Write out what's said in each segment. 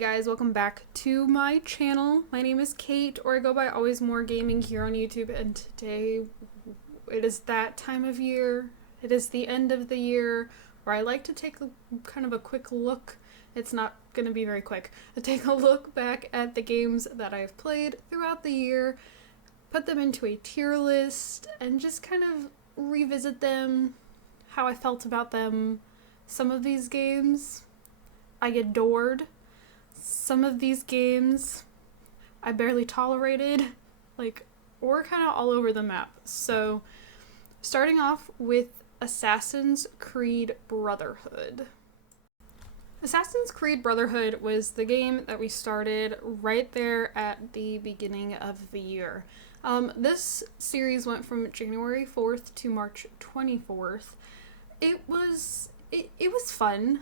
guys, welcome back to my channel. My name is Kate, or I go by AlwaysMoreGaming here on YouTube, and today it is that time of year. It is the end of the year where I like to take kind of a quick look. It's not going to be very quick. I take a look back at the games that I've played throughout the year, put them into a tier list, and just kind of revisit them, how I felt about them. Some of these games I adored. Some of these games I barely tolerated, or kind of all over the map. So, starting off with Assassin's Creed Brotherhood. Assassin's Creed Brotherhood was the game that we started right there at the beginning of the year. This series went from January 4th to March 24th. It was fun.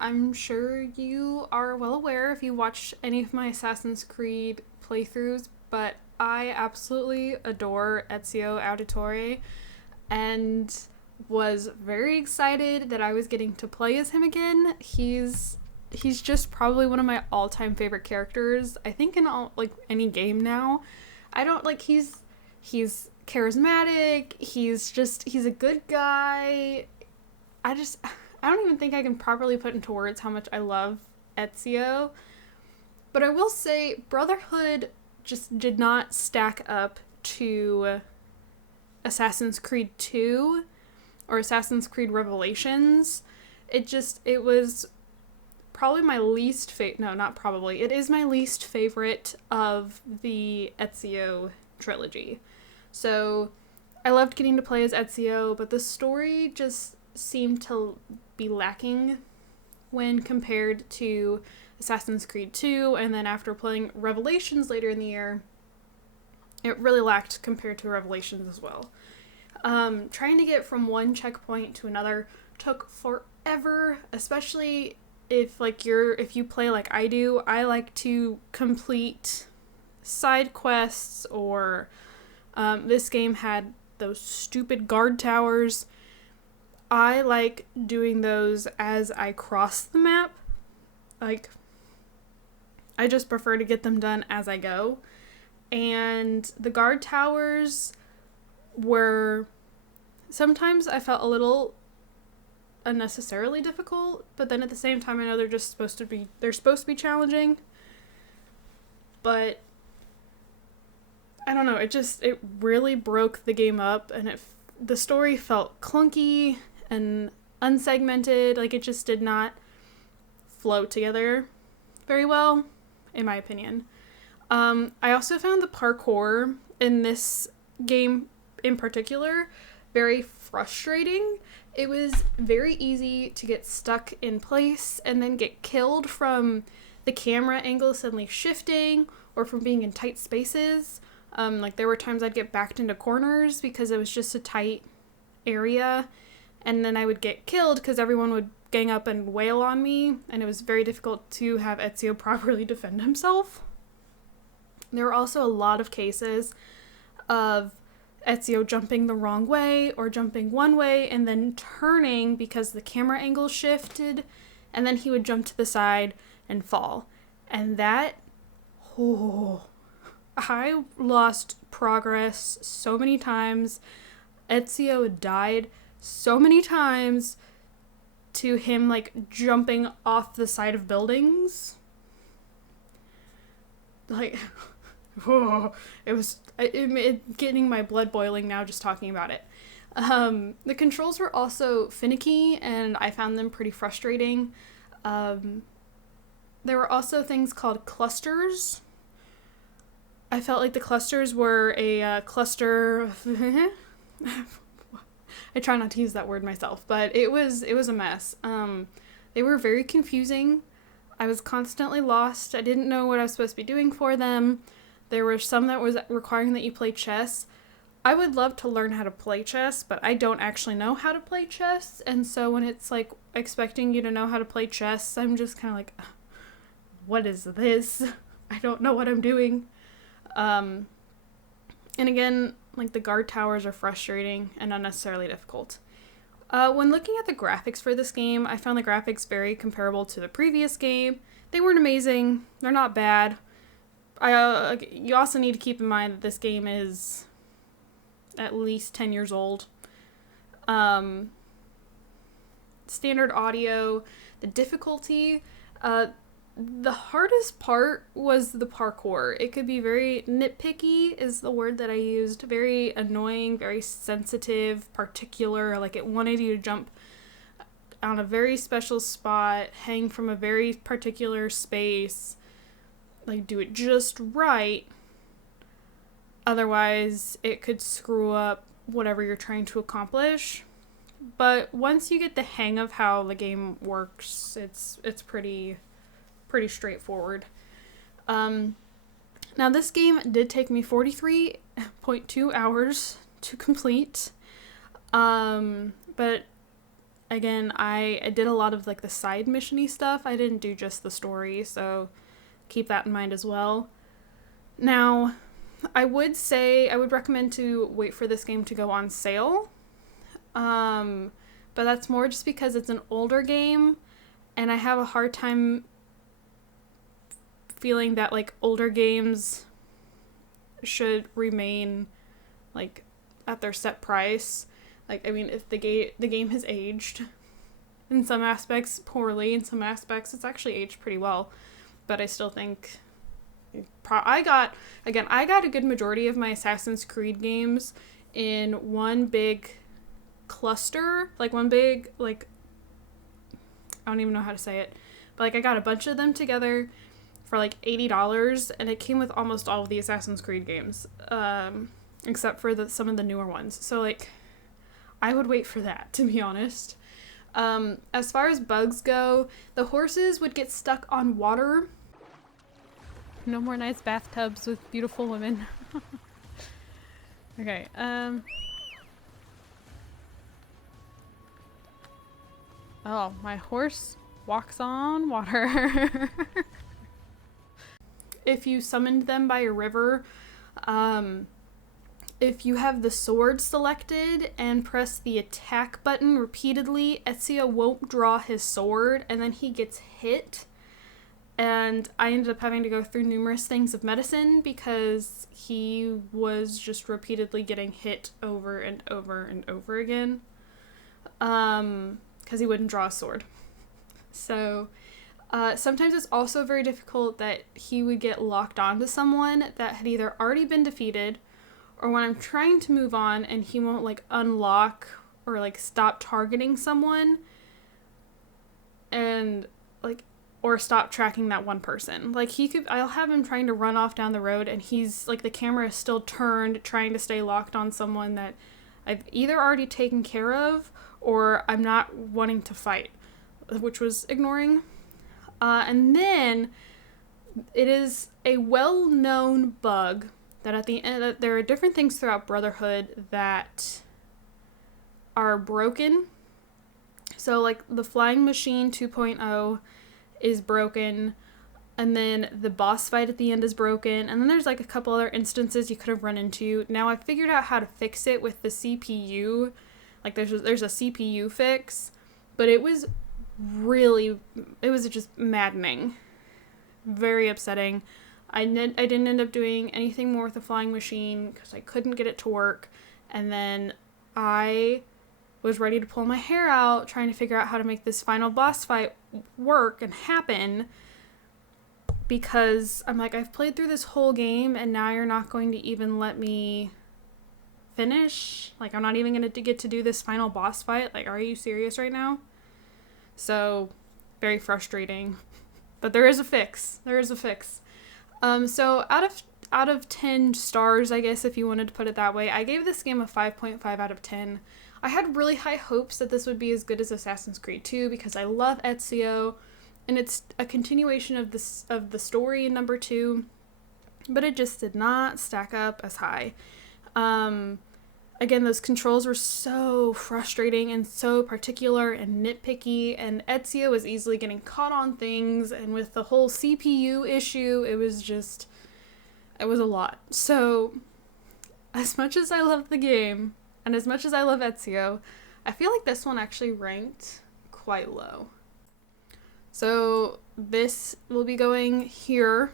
I'm sure you are well aware if you watched any of my Assassin's Creed playthroughs, but I absolutely adore Ezio Auditore and was very excited that I was getting to play as him again. He's just probably one of my all-time favorite characters. I think in any game now. He's charismatic. He's a good guy. I don't even think I can properly put into words how much I love Ezio. But I will say Brotherhood just did not stack up to Assassin's Creed 2 or Assassin's Creed Revelations. It was probably my least it is my least favorite of the Ezio trilogy. So I loved getting to play as Ezio, but the story just seemed to be lacking when compared to Assassin's Creed 2, and then after playing Revelations later in the year, it really lacked compared to Revelations as well. Trying to get from one checkpoint to another took forever, especially if you play like I do. I like to complete side quests, or this game had those stupid guard towers. I like doing those as I cross the map. I just prefer to get them done as I go. And the guard towers were, sometimes I felt a little unnecessarily difficult, but then at the same time I know they're supposed to be challenging. But I don't know, it really broke the game up, and the story felt clunky and unsegmented. It just did not flow together very well, in my opinion. I also found the parkour in this game in particular very frustrating. It was very easy to get stuck in place and then get killed from the camera angle suddenly shifting, or from being in tight spaces. There were times I'd get backed into corners because it was just a tight area, and then I would get killed because everyone would gang up and wail on me, and it was very difficult to have Ezio properly defend himself. There were also a lot of cases of Ezio jumping the wrong way, or jumping one way and then turning because the camera angle shifted, and then he would jump to the side and fall. And I lost progress so many times. Ezio died so many times to him jumping off the side of buildings. It getting my blood boiling now just talking about it. The controls were also finicky, and I found them pretty frustrating. There were also things called clusters. I felt like the clusters were a cluster. I try not to use that word myself, but it was a mess. They were very confusing. I was constantly lost. I didn't know what I was supposed to be doing for them. There were some that was requiring that you play chess. I would love to learn how to play chess, but I don't actually know how to play chess, and so when it's expecting you to know how to play chess, I'm just kind of what is this? I don't know what I'm doing. And again, the guard towers are frustrating and unnecessarily difficult. When looking at the graphics for this game, I found the graphics very comparable to the previous game. They weren't amazing. They're not bad. You also need to keep in mind that this game is at least 10 years old. Standard audio, the difficulty, the hardest part was the parkour. It could be very nitpicky is the word that I used. Very annoying, very sensitive, particular. Like it wanted you to jump on a very special spot, hang from a very particular space, like do it just right. Otherwise, it could screw up whatever you're trying to accomplish. But once you get the hang of how the game works, it's pretty straightforward. Now this game did take me 43.2 hours to complete. But again, I did a lot of like the side mission-y stuff. I didn't do just the story, so keep that in mind as well. Now, I would recommend to wait for this game to go on sale. But that's more just because it's an older game, and I have a hard time feeling that like older games should remain like at their set price. Like, I mean, if the game has aged in some aspects poorly, in some aspects it's actually aged pretty well, but I still think I got a good majority of my Assassin's Creed games in one big cluster, like one big, like, I don't even know how to say it, but like I got a bunch of them together for like $80, and it came with almost all of the Assassin's Creed games, except for some of the newer ones. So like, I would wait for that, to be honest. As far as bugs go, the horses would get stuck on water. No more nice bathtubs with beautiful women. Okay, oh, my horse walks on water. If you summoned them by a river, if you have the sword selected and press the attack button repeatedly, Ezio won't draw his sword, and then he gets hit. And I ended up having to go through numerous things of medicine because he was just repeatedly getting hit over and over and over again. Because he wouldn't draw a sword. So, sometimes it's also very difficult that he would get locked onto someone that had either already been defeated, or when I'm trying to move on and he won't like unlock or like stop targeting someone, and like, or stop tracking that one person. Like I'll have him trying to run off down the road, and he's like, the camera is still turned trying to stay locked on someone that I've either already taken care of or I'm not wanting to fight, which was ignoring. And then it is a well-known bug that at the end, there are different things throughout Brotherhood that are broken. So like the Flying Machine 2.0 is broken, and then the boss fight at the end is broken, and then there's like a couple other instances you could have run into. Now I figured out how to fix it with the CPU. Like there's a CPU fix, but it was just maddening, very upsetting. I didn't end up doing anything more with the Flying Machine because I couldn't get it to work, and then I was ready to pull my hair out trying to figure out how to make this final boss fight work and happen, because I'm like, I've played through this whole game and now you're not going to even let me finish? Like, I'm not even going to get to do this final boss fight? Like, are you serious right now? So, very frustrating. But there is a fix. So out of 10 stars, I guess, if you wanted to put it that way, I gave this game a 5.5 out of 10. I had really high hopes that this would be as good as Assassin's Creed 2 because I love Ezio, and it's a continuation of the story in number 2, but it just did not stack up as high. Again, those controls were so frustrating and so particular and nitpicky, and Ezio was easily getting caught on things, and with the whole CPU issue, it was a lot. So, as much as I love the game, and as much as I love Ezio, I feel like this one actually ranked quite low. So this will be going here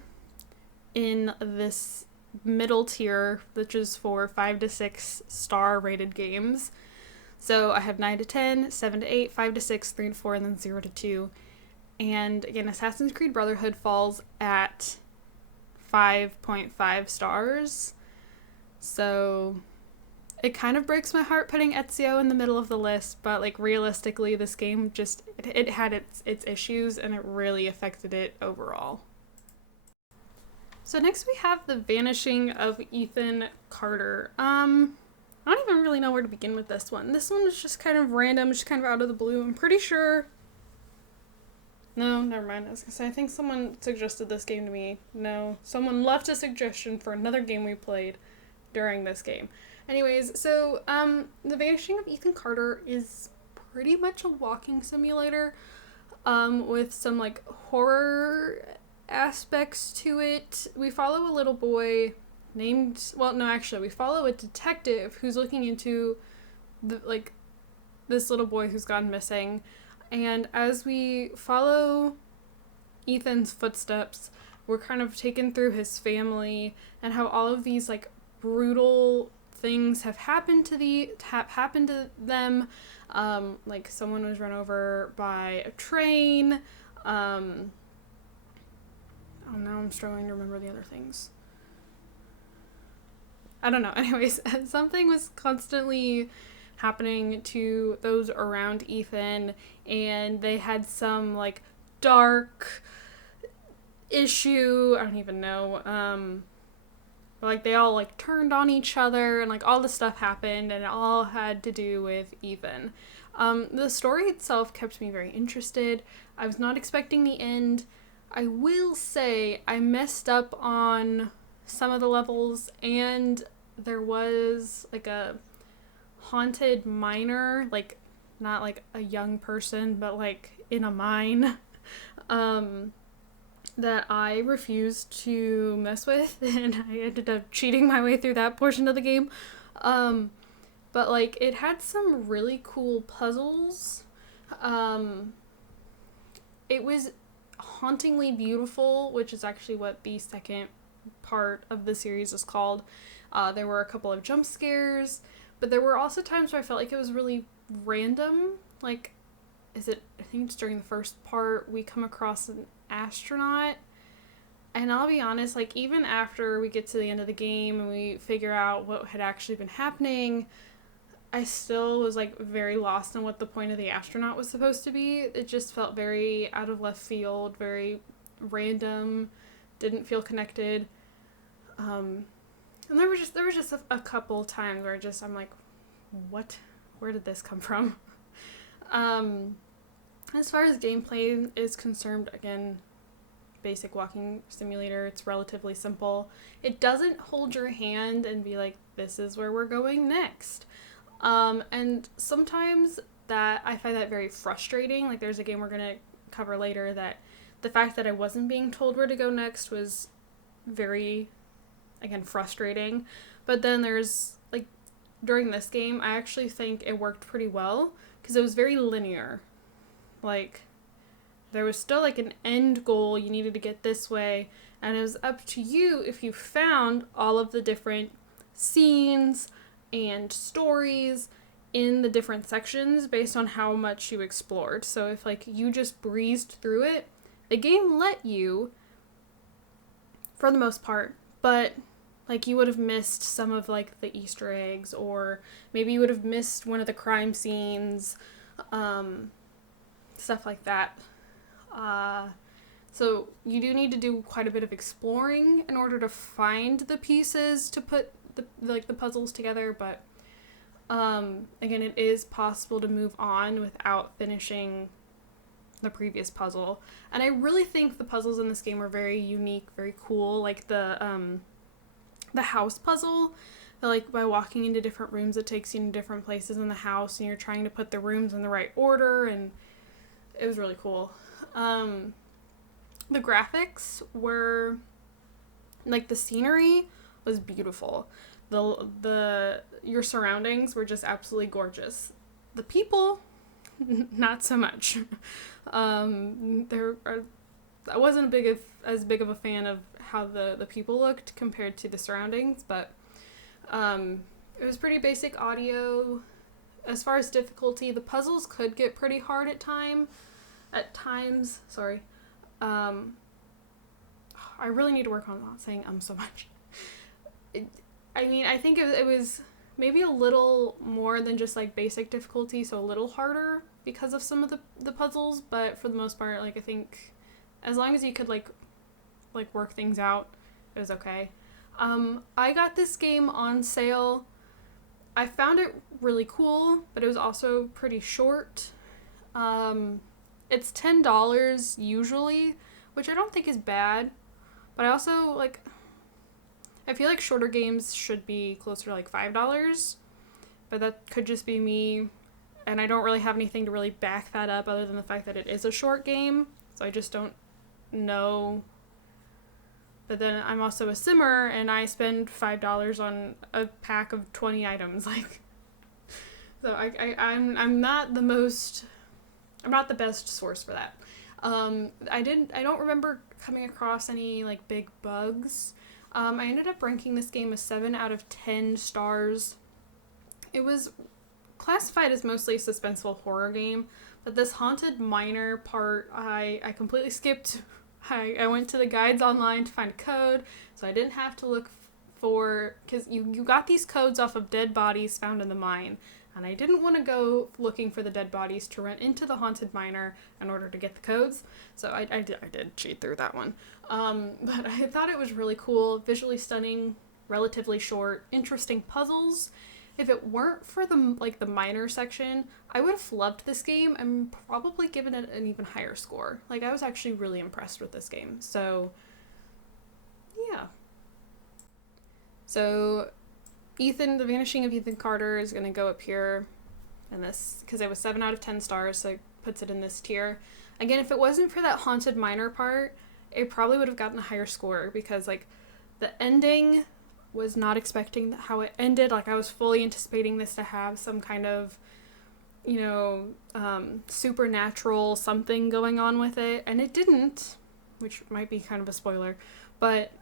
in this middle tier, which is for 5 to 6 star rated games. So I have 9 to 10, 7 to 8, 5 to 6, 3 to 4, and then 0 to 2. And again, Assassin's Creed Brotherhood falls at 5.5 stars. So it kind of breaks my heart putting Ezio in the middle of the list, but like realistically, this game just, it had its issues and it really affected it overall. So next we have The Vanishing of Ethan Carter. I don't even really know where to begin with this one. This one is just kind of random, just kind of out of the blue. I'm pretty sure... No, never mind. I was gonna say, I think someone suggested this game to me. No, someone left a suggestion for another game we played during this game. Anyways, so, The Vanishing of Ethan Carter is pretty much a walking simulator, with some, like, horror aspects to it. We follow a little boy named, we follow a detective who's looking into this little boy who's gone missing. And as we follow Ethan's footsteps, we're kind of taken through his family and how all of these like brutal things have happened to them. Like someone was run over by a train. Oh no, I'm struggling to remember the other things. I don't know. Anyways, something was constantly happening to those around Ethan, and they had some like dark issue. I don't even know. Like they all like turned on each other, and like all this stuff happened, and it all had to do with Ethan. The story itself kept me very interested. I was not expecting the end. I will say I messed up on some of the levels, and there was like a haunted miner, like not like a young person, but like in a mine, that I refused to mess with, and I ended up cheating my way through that portion of the game. But like it had some really cool puzzles. It was hauntingly beautiful, which is actually what the second part of the series is called. There were a couple of jump scares, but there were also times where I felt like it was really random. Like, I think it's during the first part, we come across an astronaut, and I'll be honest, like, even after we get to the end of the game and we figure out what had actually been happening, I still was, like, very lost on what the point of the astronaut was supposed to be. It just felt very out of left field, very random, didn't feel connected. And there was just a couple times where I'm like, what? Where did this come from? As far as gameplay is concerned, again, basic walking simulator. It's relatively simple. It doesn't hold your hand and be like, this is where we're going next. And sometimes that I find that very frustrating. Like there's a game we're gonna cover later that the fact that I wasn't being told where to go next was very, again, frustrating. But then there's like during this game, I actually think it worked pretty well because it was very linear. Like there was still like an end goal, you needed to get this way, and it was up to you if you found all of the different scenes and stories in the different sections based on how much you explored. So if like you just breezed through it, the game let you for the most part, but like you would have missed some of like the Easter eggs, or maybe you would have missed one of the crime scenes, stuff like that. So you do need to do quite a bit of exploring in order to find the pieces to put the puzzles together, but again, it is possible to move on without finishing the previous puzzle. And I really think the puzzles in this game are very unique, very cool. Like the house puzzle, like by walking into different rooms, it takes you in different places in the house, and you're trying to put the rooms in the right order, and it was really cool. The graphics were, like, the scenery was beautiful. Your surroundings were just absolutely gorgeous. The people, not so much. I wasn't as big of a fan of how the people looked compared to the surroundings, but it was pretty basic audio. As far as difficulty, the puzzles could get pretty hard at times. Sorry. I really need to work on not saying so much. I think it was maybe a little more than just like basic difficulty, so a little harder because of some of the puzzles, but for the most part, like I think as long as you could like work things out, it was okay. I got this game on sale. I found it really cool, but it was also pretty short. It's $10 usually, which I don't think is bad, but I also I feel like shorter games should be closer to like $5, but that could just be me, and I don't really have anything to really back that up other than the fact that it is a short game, so I just don't know. But then I'm also a simmer, and I spend $5 on a pack of 20 items, so I'm not the best source for that. I don't remember coming across any like big bugs. I ended up ranking this game a 7 out of 10 stars. It was classified as mostly a suspenseful horror game, but this haunted miner part I completely skipped. I went to the guides online to find a code, so I didn't have to look because you got these codes off of dead bodies found in the mine, and I didn't want to go looking for the dead bodies to run into the haunted miner in order to get the codes, so I did cheat through that one. But I thought it was really cool, visually stunning, relatively short, interesting puzzles. If it weren't for the minor section, I would have loved this game and probably given it an even higher score. I was actually really impressed with this game. So, yeah. So, The Vanishing of Ethan Carter is going to go up here in this, because it was 7 out of 10 stars, so it puts it in this tier. Again, if it wasn't for that haunted miner part, it probably would have gotten a higher score, because, the ending was not expecting how it ended. I was fully anticipating this to have some kind of, supernatural something going on with it, and it didn't, which might be kind of a spoiler, but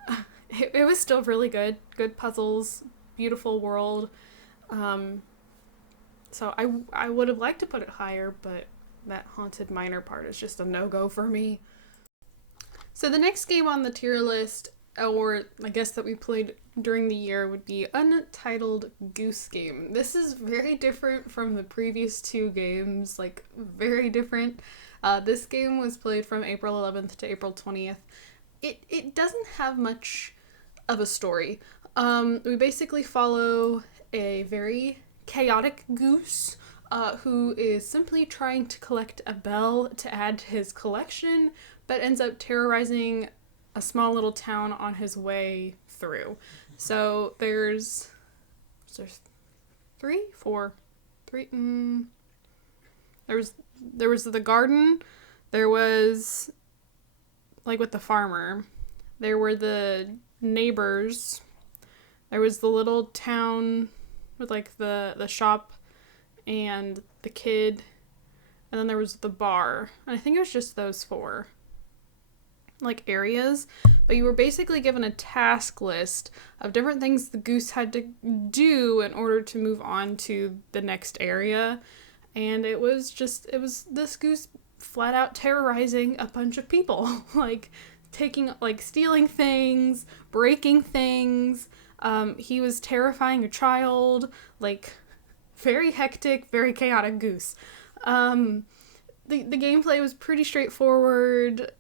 it was still really good. Good puzzles, beautiful world. So I would have liked to put it higher, but that haunted miner part is just a no-go for me. So the next game on the tier list, or I guess that we played during the year, would be Untitled Goose Game. This is very different from the previous two games, very different. This game was played from April 11th to April 20th. It doesn't have much of a story. We basically follow a very chaotic goose who is simply trying to collect a bell to add to his collection, but ends up terrorizing a small little town on his way through. So there's three. There was the garden. There was with the farmer. There were the neighbors. There was the little town with the shop and the kid, and then there was the bar. And I think it was just those four areas, but you were basically given a task list of different things the goose had to do in order to move on to the next area, and it was this goose flat out terrorizing a bunch of people, stealing things, breaking things. He was terrifying a child, very hectic, very chaotic goose. The gameplay was pretty straightforward.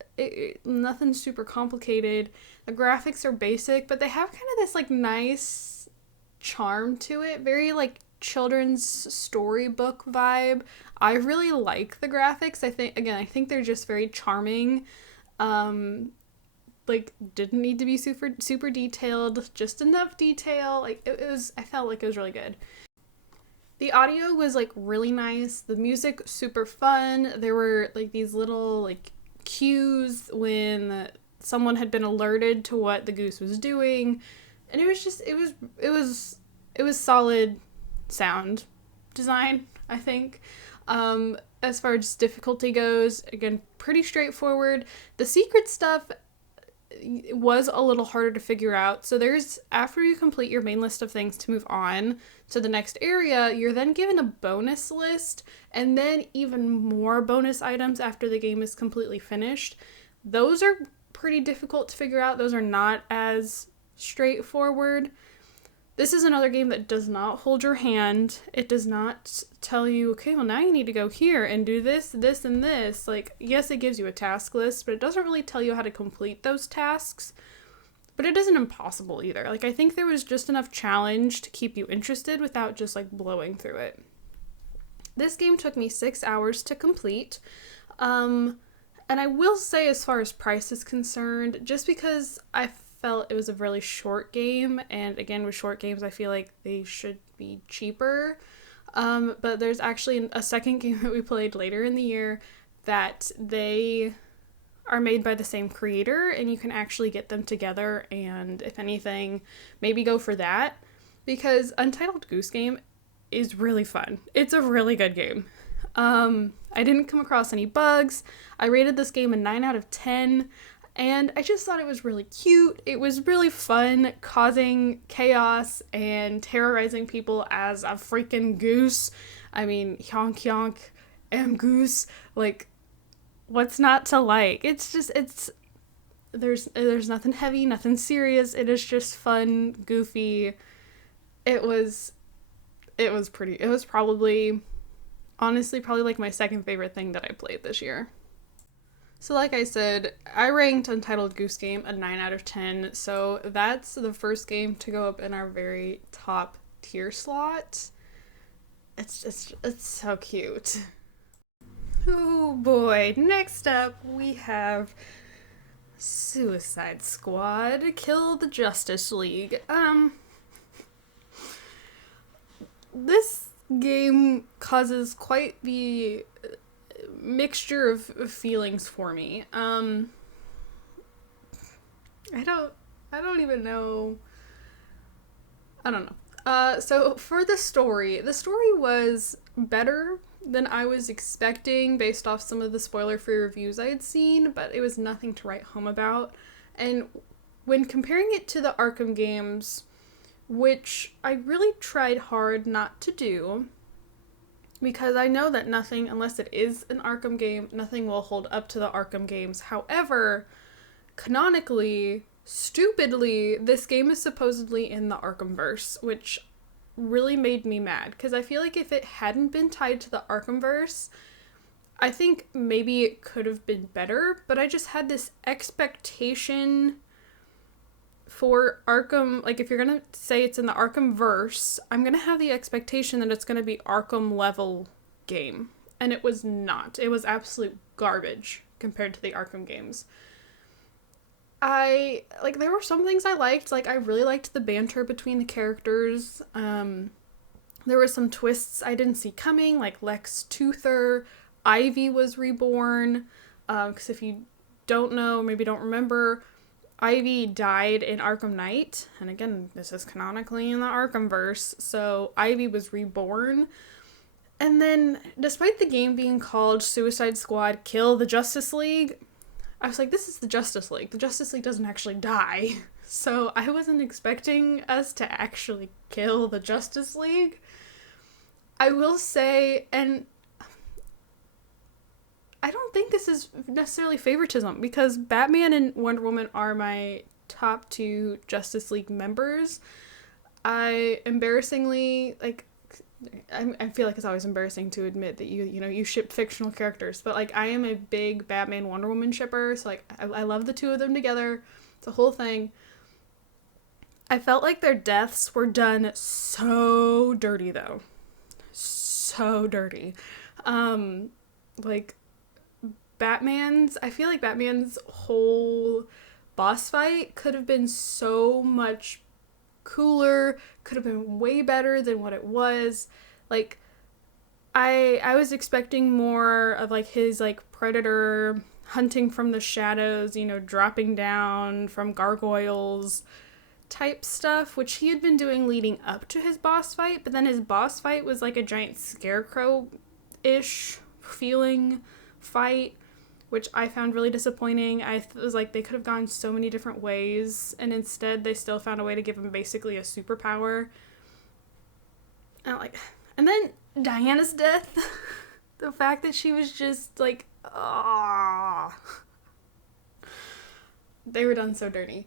Nothing super complicated. The graphics are basic, but they have kind of this nice charm to it. Very children's storybook vibe. I really like the graphics. I think they're just very charming. Didn't need to be super detailed, just enough detail. I felt like it was really good. The audio was really nice. The music super fun. There were these little cues when someone had been alerted to what the goose was doing, and it was solid sound. design, I think. As far as difficulty goes, again, pretty straightforward. The secret stuff was a little harder to figure out. So there's, after you complete your main list of things to move on to the next area, you're then given a bonus list and then even more bonus items after the game is completely finished. Those are pretty difficult to figure out. Those are not as straightforward. This is another game that does not hold your hand. It does not tell you, okay, well, now you need to go here and do this, this, and this. Like, yes, it gives you a task list, but it doesn't really tell you how to complete those tasks. But it isn't impossible either. Like, I think there was just enough challenge to keep you interested without just, like, blowing through it. This game took me 6 hours to complete. And I will say, as far as price is concerned, just because I felt it was a really short game, and again, with short games, I feel like they should be cheaper. But there's actually a second game that we played later in the year that they are made by the same creator, and you can actually get them together, and if anything, maybe go for that, because Untitled Goose Game is really fun. It's a really good game. I didn't come across any bugs. I rated this game a 9 out of 10. And I just thought it was really cute. It was really fun, causing chaos and terrorizing people as a freaking goose. I mean, yonk yonk, am goose. Like, what's not to like? It's just, there's nothing heavy, nothing serious. It is just fun, goofy. It was probably, honestly, probably like my second favorite thing that I played this year. So like I said, I ranked Untitled Goose Game a 9 out of 10, so that's the first game to go up in our very top tier slot. It's so cute. Oh boy, next up we have Suicide Squad Kill the Justice League. This game causes quite the mixture of feelings for me. I don't even know. I don't know. So for the story was better than I was expecting based off some of the spoiler-free reviews I had seen, but it was nothing to write home about. And when comparing it to the Arkham games, which I really tried hard not to do, because I know that nothing, unless it is an Arkham game, nothing will hold up to the Arkham games. However, canonically, stupidly, this game is supposedly in the Arkhamverse, which really made me mad, because I feel like if it hadn't been tied to the Arkhamverse, I think maybe it could have been better, but I just had this expectation for Arkham. Like, if you're gonna say it's in the Arkhamverse, I'm gonna have the expectation that it's gonna be Arkham level game, and it was not. It was absolute garbage compared to the Arkham games. There were some things I liked. Like, I really liked the banter between the characters. There were some twists I didn't see coming, like Lex Luthor. Ivy was reborn, because if you don't know, maybe don't remember, Ivy died in Arkham Knight, and again, this is canonically in the Arkhamverse, so Ivy was reborn. And then, despite the game being called Suicide Squad Kill the Justice League, I was like, this is the Justice League. The Justice League doesn't actually die. So I wasn't expecting us to actually kill the Justice League. I will say, and I don't think this is necessarily favoritism, because Batman and Wonder Woman are my top 2 Justice League members. I embarrassingly, I feel like it's always embarrassing to admit that you ship fictional characters, but like, I am a big Batman Wonder Woman shipper, so like, I love the two of them together. It's a whole thing. I felt like their deaths were done so dirty though. So dirty. I feel like Batman's whole boss fight could have been so much cooler, could have been way better than what it was. Like, I was expecting more of like his like predator hunting from the shadows, dropping down from gargoyles type stuff, which he had been doing leading up to his boss fight, but then his boss fight was like a giant scarecrow-ish feeling fight, which I found really disappointing. I was like, they could have gone so many different ways, and instead they still found a way to give him basically a superpower. And then Diana's death, the fact that she was just like, ah, they were done so dirty.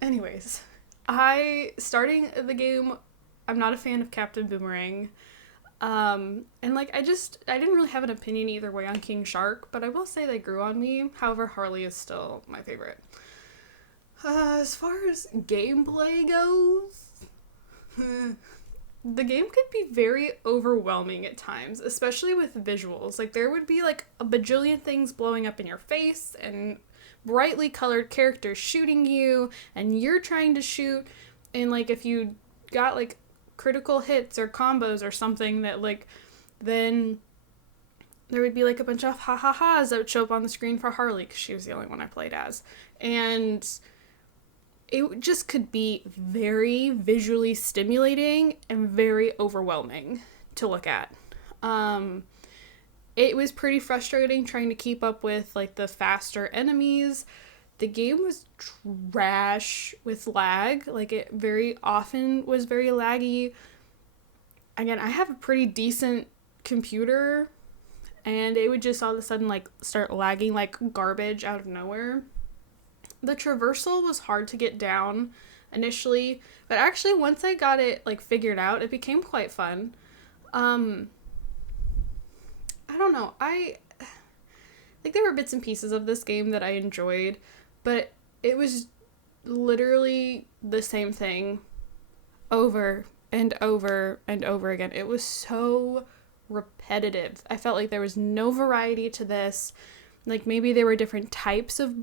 Anyways, starting the game, I'm not a fan of Captain Boomerang. And like, I didn't really have an opinion either way on King Shark, but I will say they grew on me. However, Harley is still my favorite. As far as gameplay goes, the game could be very overwhelming at times, especially with visuals. Like, there would be like a bajillion things blowing up in your face and brightly colored characters shooting you, and you're trying to shoot, and like if you got like critical hits or combos or something, that like then there would be like a bunch of ha-ha-has that would show up on the screen for Harley, because she was the only one I played as, and it just could be very visually stimulating and very overwhelming to look at. It was pretty frustrating trying to keep up with like the faster enemies. The game was trash with lag. Like, it very often was very laggy. Again, I have a pretty decent computer, and it would just all of a sudden like start lagging like garbage out of nowhere. The traversal was hard to get down initially, but actually once I got it like figured out, it became quite fun. I don't know. Like, there were bits and pieces of this game that I enjoyed, but it was literally the same thing over and over and over again. It was so repetitive. I felt like there was no variety to this. Like, maybe there were different types of,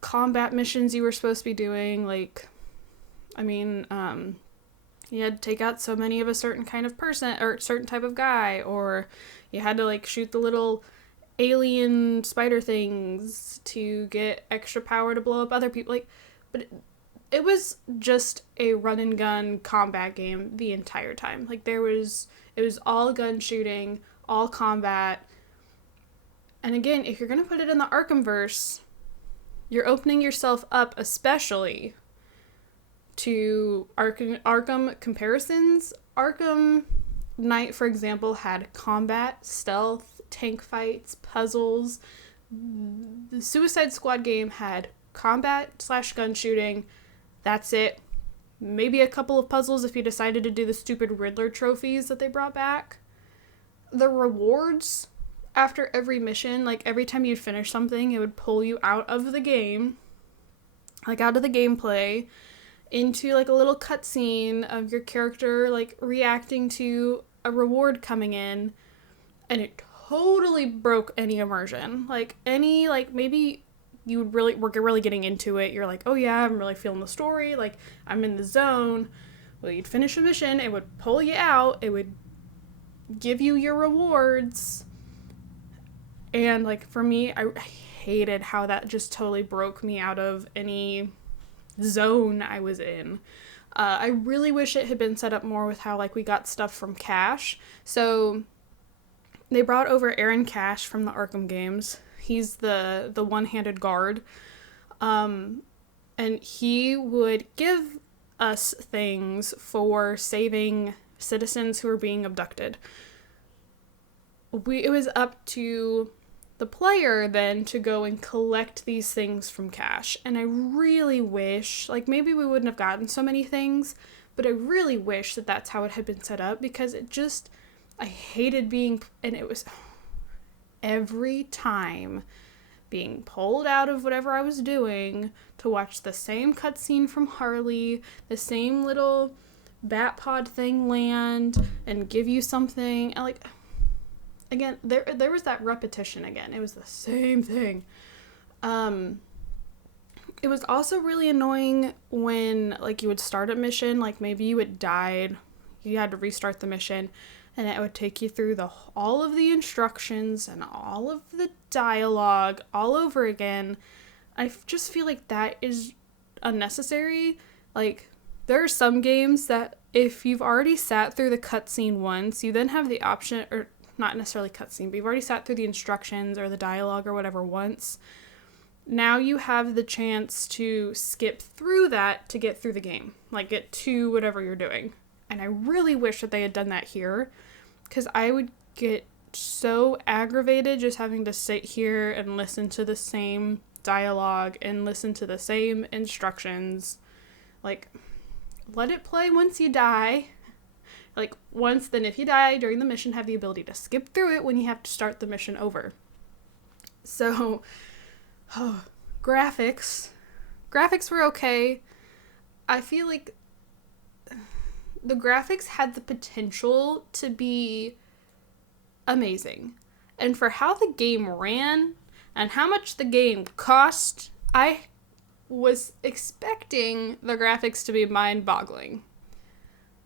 combat missions you were supposed to be doing. Like, you had to take out so many of a certain kind of person or certain type of guy, or you had to like shoot the little alien spider things to get extra power to blow up other people. Like, but it was just a run and gun combat game the entire time. Like, it was all gun shooting, all combat. And again, if you're going to put it in the Arkhamverse, you're opening yourself up especially to Arkham comparisons. Arkham Knight, for example, had combat, stealth, tank fights, puzzles. The Suicide Squad game had combat/gun shooting. That's it. Maybe a couple of puzzles if you decided to do the stupid Riddler trophies that they brought back. The rewards after every mission, like every time you'd finish something, it would pull you out of the game, like out of the gameplay, into like a little cutscene of your character like reacting to a reward coming in, and it totally broke any immersion. Like, maybe you would were really getting into it, you're like, oh yeah, I'm really feeling the story, like I'm in the zone. Well, you'd finish a mission, it would pull you out, it would give you your rewards, and like for me, I hated how that just totally broke me out of any zone I was in. I really wish it had been set up more with how like we got stuff from Cash. So they brought over Aaron Cash from the Arkham games. He's the one-handed guard, and he would give us things for saving citizens who were being abducted. It was up to the player then to go and collect these things from Cash. And I really wish, like, maybe we wouldn't have gotten so many things, but I really wish that that's how it had been set up, because I hated and it was every time being pulled out of whatever I was doing to watch the same cutscene from Harley, the same little bat pod thing land and give you something, and like, again, there was that repetition again. It was the same thing. It was also really annoying when, like, you would start a mission, like, maybe you had died, you had to restart the mission, and it would take you through all of the instructions and all of the dialogue all over again. just feel like that is unnecessary. Like, there are some games that if you've already sat through the cutscene once, you then have the option, or not necessarily cutscene, but you've already sat through the instructions or the dialogue or whatever once. Now you have the chance to skip through that to get through the game. Like, get to whatever you're doing. And I really wish that they had done that here, because I would get so aggravated just having to sit here and listen to the same dialogue and listen to the same instructions. Like, let it play once you die. Like, once, then if you die during the mission, have the ability to skip through it when you have to start the mission over. So, graphics were okay. I feel like the graphics had the potential to be amazing. And for how the game ran and how much the game cost, I was expecting the graphics to be mind-boggling.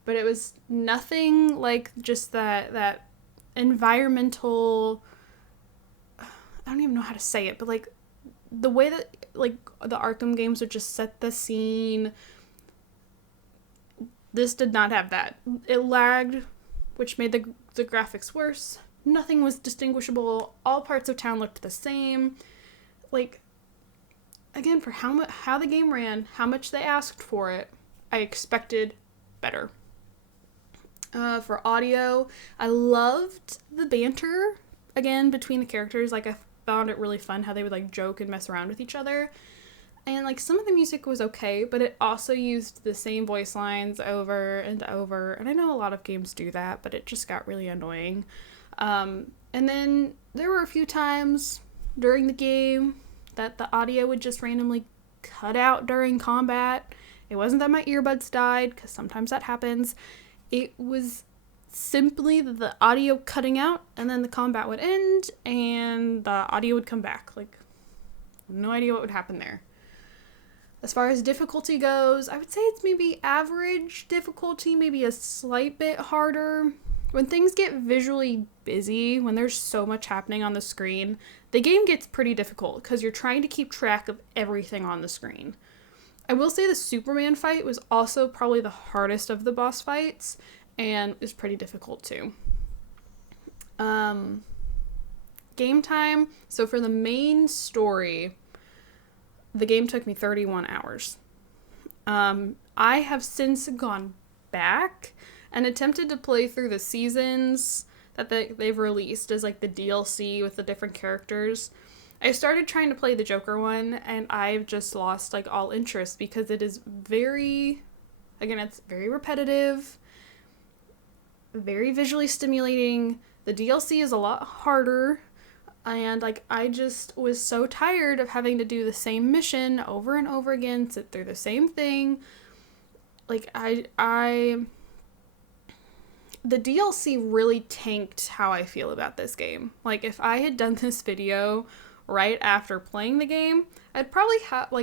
But it was nothing like just that environmental, I don't even know how to say it, but like the way that like the Arkham games would just set the scene. This did not have that. It lagged, which made the graphics worse. Nothing was distinguishable. All parts of town looked the same. Like, again, for how the game ran, how much they asked for it, I expected better. For audio, I loved the banter, again, between the characters. Like, I found it really fun how they would, like, joke and mess around with each other. And, like, some of the music was okay, but it also used the same voice lines over and over. And I know a lot of games do that, but it just got really annoying. And then there were a few times during the game that the audio would just randomly cut out during combat. It wasn't that my earbuds died, because sometimes that happens. It was simply the audio cutting out, and then the combat would end, and the audio would come back. Like, no idea what would happen there. As far as difficulty goes, I would say it's maybe average difficulty, maybe a slight bit harder. When things get visually busy, when there's so much happening on the screen, the game gets pretty difficult because you're trying to keep track of everything on the screen. I will say the Superman fight was also probably the hardest of the boss fights, and is pretty difficult too. Game time. So for the main story, the game took me 31 hours. I have since gone back and attempted to play through the seasons that they've released as like the DLC with the different characters. I started trying to play the Joker one, and I've just lost like all interest because it is it's very repetitive, very visually stimulating. The DLC is a lot harder, and like I just was so tired of having to do the same mission over and over again, sit through the same thing. Like the DLC really tanked how I feel about this game. Like, if I had done this video right after playing the game, I'd probably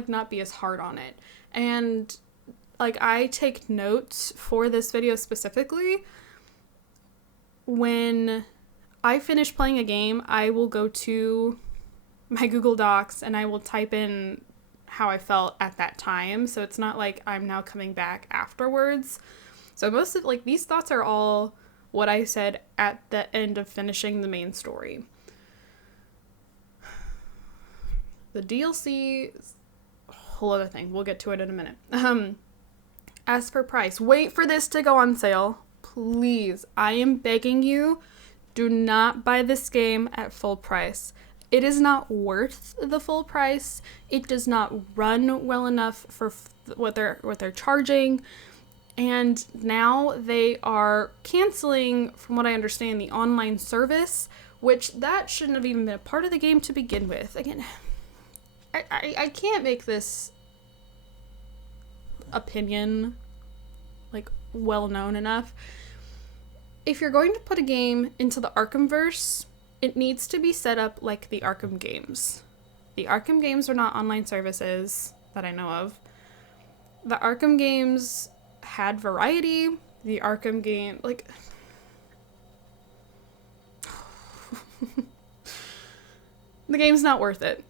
not be as hard on it. And like, I take notes for this video specifically. When I finish playing a game, I will go to my Google Docs and I will type in how I felt at that time. So it's not like I'm now coming back afterwards. So most of these thoughts are all what I said at the end of finishing the main story. The DLC is a whole other thing. We'll get to it in a minute. As for price, wait for this to go on sale. Please, I am begging you, do not buy this game at full price. It is not worth the full price. It does not run well enough for what they're charging. And now they are canceling, from what I understand, the online service, which that shouldn't have even been a part of the game to begin with. Again, I can't make this opinion well known enough. If you're going to put a game into the Arkhamverse, it needs to be set up like the Arkham games. The Arkham games are not online services that I know of. The Arkham games had variety. The Arkham game, the game's not worth it.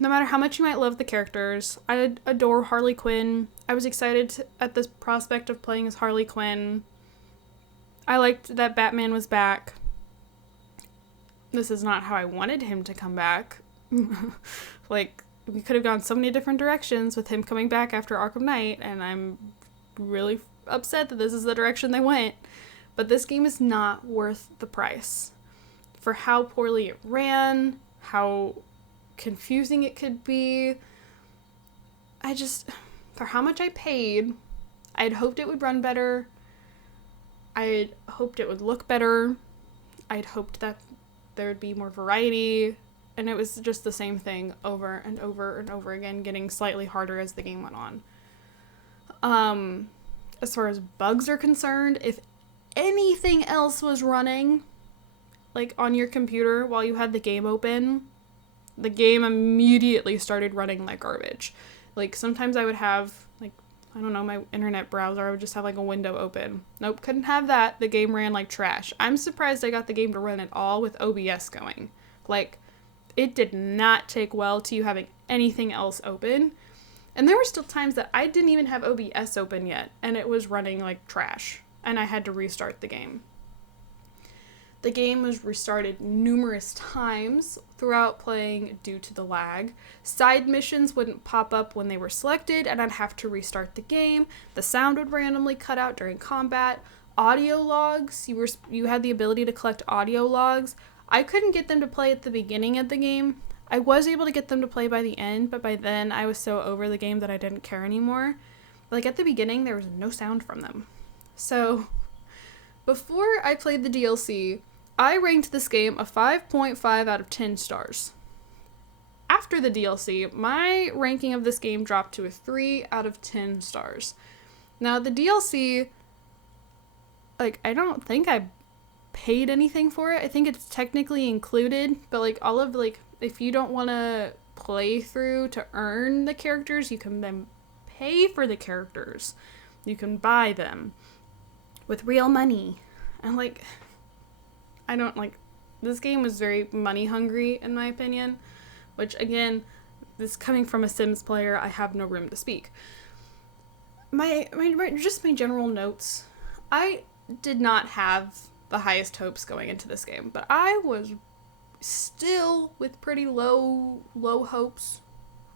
no matter how much you might love the characters, I adore Harley Quinn. I was excited at the prospect of playing as Harley Quinn. I liked that Batman was back. This is not how I wanted him to come back. Like, we could have gone so many different directions with him coming back after Arkham Knight, and I'm really upset that this is the direction they went. But this game is not worth the price. For how poorly it ran, how confusing it could be. For how much I paid, I'd hoped it would run better. I'd hoped it would look better. I'd hoped that there would be more variety. And it was just the same thing over and over and over again, getting slightly harder as the game went on. As far as bugs are concerned, if anything else was running, like on your computer while you had the game open, the game immediately started running like garbage. Like, sometimes I would have, like, I don't know, my internet browser, I would just have, like, a window open. Nope, couldn't have that. The game ran like trash. I'm surprised I got the game to run at all with OBS going. Like, it did not take well to you having anything else open. And there were still times that I didn't even have OBS open yet, and it was running like trash, and I had to restart the game. The game was restarted numerous times throughout playing due to the lag. Side missions wouldn't pop up when they were selected, and I'd have to restart the game. The sound would randomly cut out during combat. Audio logs, you had the ability to collect audio logs. I couldn't get them to play at the beginning of the game. I was able to get them to play by the end, but by then I was so over the game that I didn't care anymore. Like, at the beginning, there was no sound from them. So, before I played the DLC, I ranked this game a 5.5 out of 10 stars. After the DLC, my ranking of this game dropped to a 3 out of 10 stars. Now, the DLC, like, I don't think I paid anything for it. I think it's technically included, but, like, all of, like, if you don't want to play through to earn the characters, you can then pay for the characters. You can buy them with real money. And, like, I don't, like, this game was very money hungry, in my opinion, which, again, this coming from a Sims player, I have no room to speak. My general notes, I did not have the highest hopes going into this game, but I was still with pretty low hopes.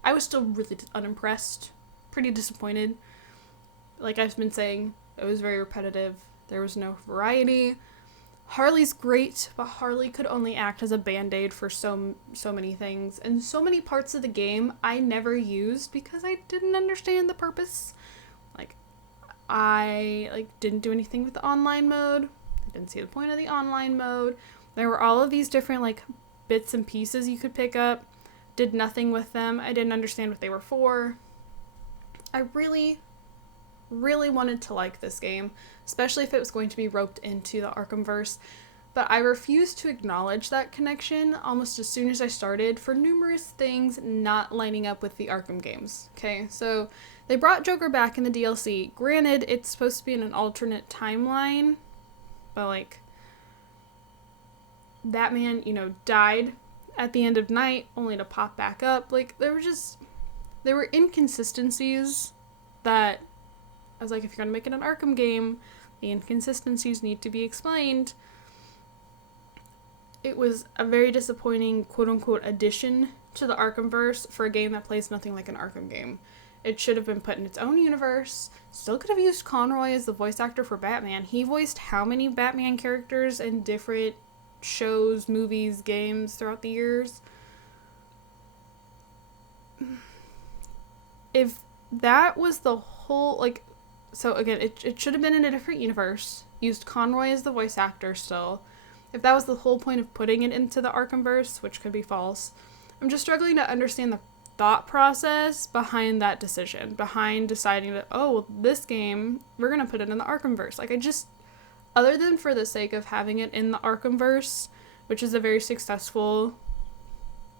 I was still really unimpressed, pretty disappointed. Like I've been saying, it was very repetitive. There was no variety. Harley's great, but Harley could only act as a band-aid for so many things. And so many parts of the game I never used because I didn't understand the purpose. Like, I didn't do anything with the online mode. I didn't see the point of the online mode. There were all of these different bits and pieces you could pick up. Did nothing with them. I didn't understand what they were for. I really wanted to like this game, especially if it was going to be roped into the Arkhamverse, but I refused to acknowledge that connection almost as soon as I started for numerous things not lining up with the Arkham games. Okay, so they brought Joker back in the DLC. Granted, it's supposed to be in an alternate timeline, but Batman, died at the end of night only to pop back up. There were inconsistencies that I was like, if you're going to make it an Arkham game, the inconsistencies need to be explained. It was a very disappointing, quote-unquote, addition to the Arkhamverse for a game that plays nothing like an Arkham game. It should have been put in its own universe. Still could have used Conroy as the voice actor for Batman. He voiced how many Batman characters in different shows, movies, games throughout the years? If that was the whole, so again, it should have been in a different universe. Used Conroy as the voice actor still. If that was the whole point of putting it into the Arkhamverse, which could be false. I'm just struggling to understand the thought process behind that decision. Behind deciding that, this game, we're going to put it in the Arkhamverse. Other than for the sake of having it in the Arkhamverse, which is a very successful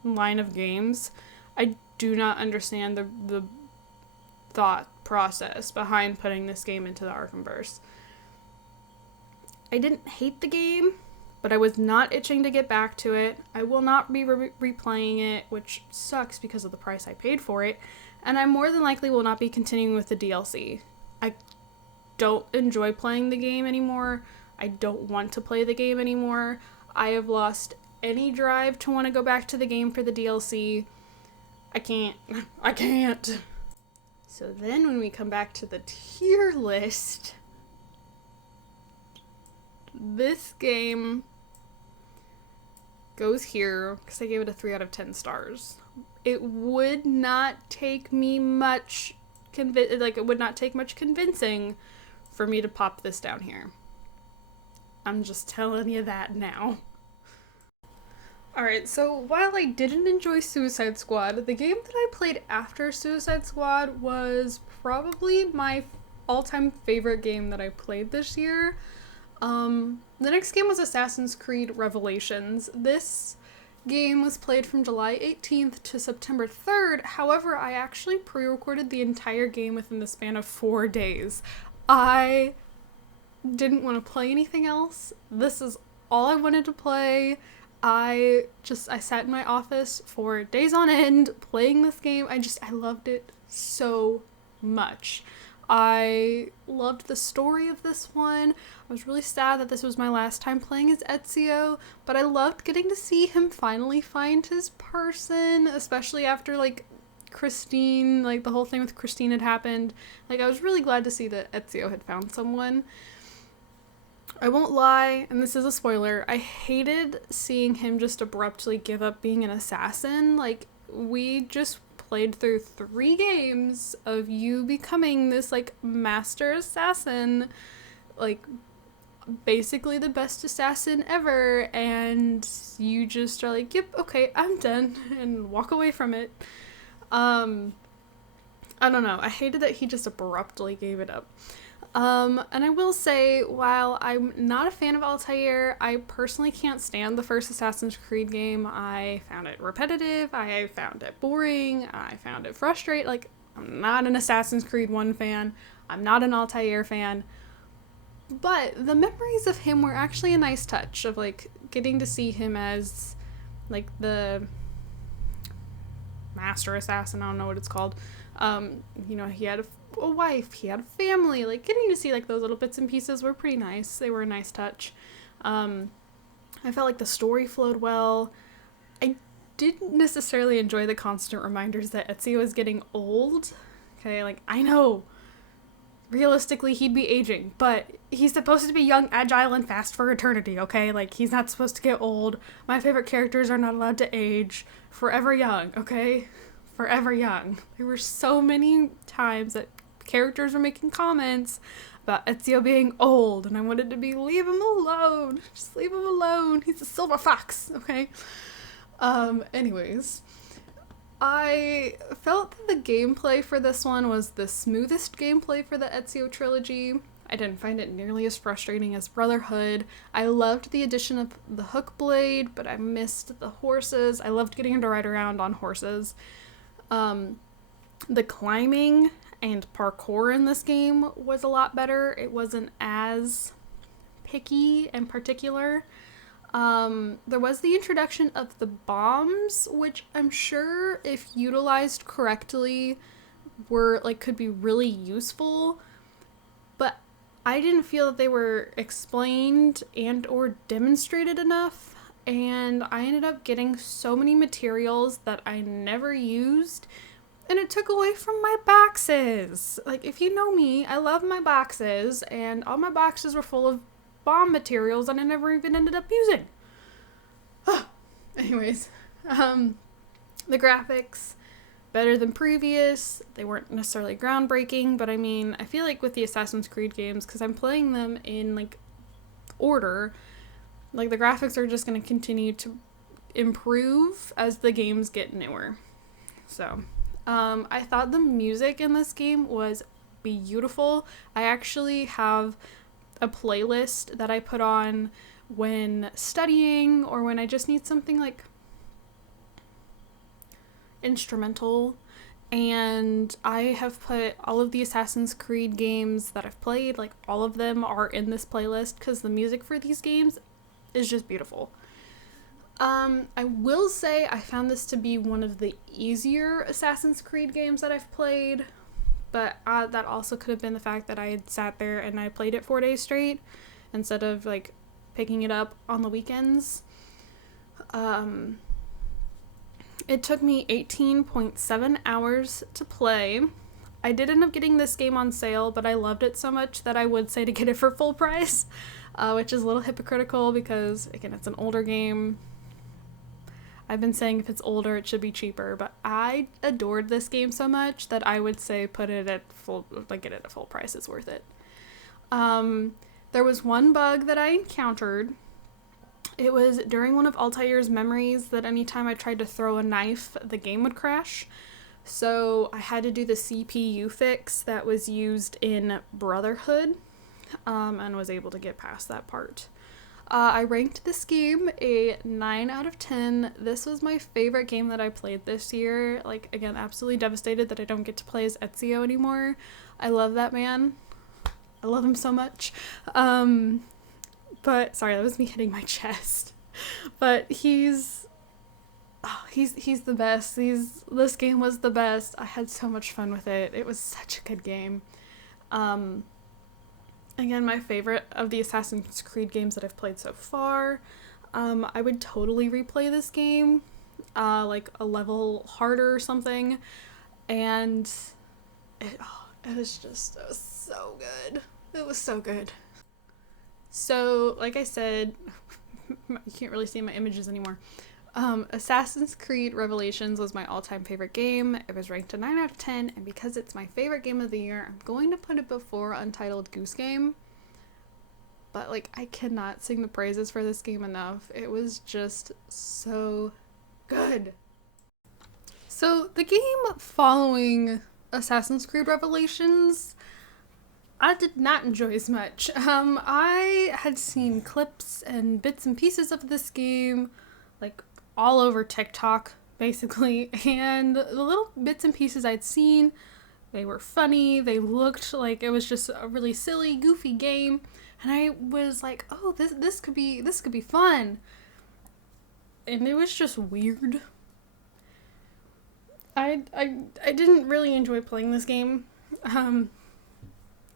line of games, I do not understand the thought process behind putting this game into the Arkhamverse. I didn't hate the game, but I was not itching to get back to it. I will not be replaying it, which sucks because of the price I paid for it, and I more than likely will not be continuing with the DLC. I don't enjoy playing the game anymore. I don't want to play the game anymore. I have lost any drive to want to go back to the game for the DLC. I can't. So then when we come back to the tier list, this game goes here because I gave it a 3 out of 10 stars. It would not take me much it would not take much convincing for me to pop this down here. I'm just telling you that now. Alright, so while I didn't enjoy Suicide Squad, the game that I played after Suicide Squad was probably my all-time favorite game that I played this year. The next game was Assassin's Creed Revelations. This game was played from July 18th to September 3rd. However, I actually pre-recorded the entire game within the span of 4 days. I didn't want to play anything else. This is all I wanted to play. I sat in my office for days on end playing this game. I loved it so much. I loved the story of this one. I was really sad that this was my last time playing as Ezio, but I loved getting to see him finally find his person, especially after, like, Christine, like, the whole thing with Christine had happened. Like, I was really glad to see that Ezio had found someone. I won't lie, and this is a spoiler, I hated seeing him just abruptly give up being an assassin. Like, we just played through 3 games of you becoming this, like, master assassin, like, basically the best assassin ever, and you just are like, yep, okay, I'm done, and walk away from it. I don't know, I hated that he just abruptly gave it up. And I will say, while I'm not a fan of Altair, I personally can't stand the first Assassin's Creed game. I found it repetitive, I found it boring, I found it frustrating. Like, I'm not an Assassin's Creed 1 fan, I'm not an Altair fan, but the memories of him were actually a nice touch of, like, getting to see him as, like, the master assassin, I don't know what it's called. You know, he had a wife, he had a family, like, getting to see, like, those little bits and pieces were pretty nice. They were a nice touch. I felt like the story flowed well. I didn't necessarily enjoy the constant reminders that Ezio was getting old. Okay, like, I know, realistically, he'd be aging, but he's supposed to be young, agile, and fast for eternity, okay? Like, he's not supposed to get old. My favorite characters are not allowed to age. Forever young, okay? Forever young. There were so many times that characters were making comments about Ezio being old, and I wanted to be, leave him alone. Just leave him alone. He's a silver fox, okay? Anyways, I felt that the gameplay for this one was the smoothest gameplay for the Ezio trilogy. I didn't find it nearly as frustrating as Brotherhood. I loved the addition of the hook blade, but I missed the horses. I loved getting to ride around on horses. The climbing and parkour in this game was a lot better. It wasn't as picky and particular. There was the introduction of the bombs, which I'm sure if utilized correctly could be really useful, but I didn't feel that they were explained and or demonstrated enough, and I ended up getting so many materials that I never used, and it took away from my boxes. Like, if you know me, I love my boxes, and all my boxes were full of bomb materials that I never even ended up using. Anyways, the graphics, better than previous. They weren't necessarily groundbreaking, but I mean, I feel like with the Assassin's Creed games, because I'm playing them in, like, order, like, the graphics are just going to continue to improve as the games get newer. So, I thought the music in this game was beautiful. I actually have a playlist that I put on when studying or when I just need something, like, instrumental, and I have put all of the Assassin's Creed games that I've played, like, all of them are in this playlist, because the music for these games is just beautiful. I will say I found this to be one of the easier Assassin's Creed games that I've played, but that also could have been the fact that I had sat there and I played it 4 days straight instead of like picking it up on the weekends. It took me 18.7 hours to play. I did end up getting this game on sale, but I loved it so much that I would say to get it for full price, which is a little hypocritical because, again, it's an older game. I've been saying if it's older, it should be cheaper, but I adored this game so much that I would say put it at full, like get it at full price. It's worth it. There was one bug that I encountered. It was during one of Altair's memories that anytime I tried to throw a knife, the game would crash. So I had to do the CPU fix that was used in Brotherhood, and was able to get past that part. I ranked this game a 9 out of 10. This was my favorite game that I played this year. Like, again, absolutely devastated that I don't get to play as Ezio anymore. I love that man. I love him so much. But, sorry, that was me hitting my chest. But he's the best. This game was the best. I had so much fun with it. It was such a good game. Again, my favorite of the Assassin's Creed games that I've played so far. I would totally replay this game, like a level harder or something, and it was so good. It was so good. So, like I said, you can't really see my images anymore. Assassin's Creed Revelations was my all-time favorite game. It was ranked a 9 out of 10, and because it's my favorite game of the year, I'm going to put it before Untitled Goose Game. But, like, I cannot sing the praises for this game enough. It was just so good. So, the game following Assassin's Creed Revelations, I did not enjoy as much. I had seen clips and bits and pieces of this game, like, all over TikTok, basically, and the little bits and pieces I'd seen, they were funny, they looked like it was just a really silly, goofy game, and I was like, oh, this could be fun, and it was just weird. I didn't really enjoy playing this game, and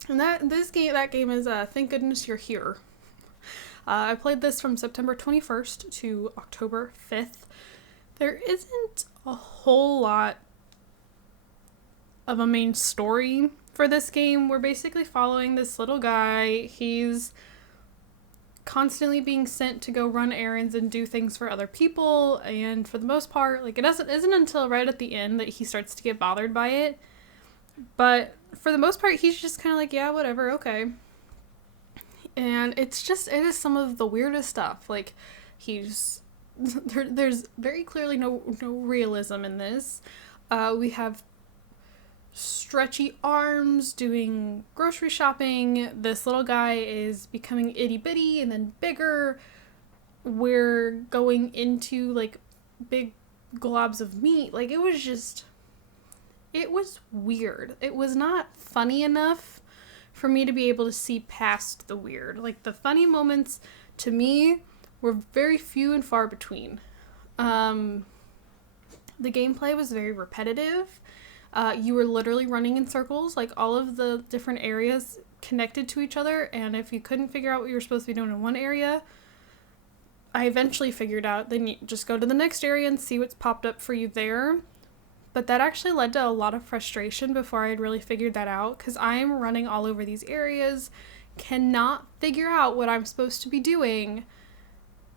that game is Thank Goodness You're Here. I played this from September 21st to October 5th. There isn't a whole lot of a main story for this game. We're basically following this little guy. He's constantly being sent to go run errands and do things for other people, and for the most part, like, it isn't until right at the end that he starts to get bothered by it. But for the most part, he's just kind of like, yeah, whatever, okay. And it is some of the weirdest stuff. Like, there's very clearly no realism in this. We have stretchy arms doing grocery shopping. This little guy is becoming itty bitty and then bigger. We're going into, like, big globs of meat. Like, it was weird. It was not funny enough for me to be able to see past the weird. Like, the funny moments, to me, were very few and far between. The gameplay was very repetitive. You were literally running in circles, like, all of the different areas connected to each other, and if you couldn't figure out what you were supposed to be doing in one area, I eventually figured out, then you just go to the next area and see what's popped up for you there. But that actually led to a lot of frustration before I had really figured that out, because I'm running all over these areas, cannot figure out what I'm supposed to be doing,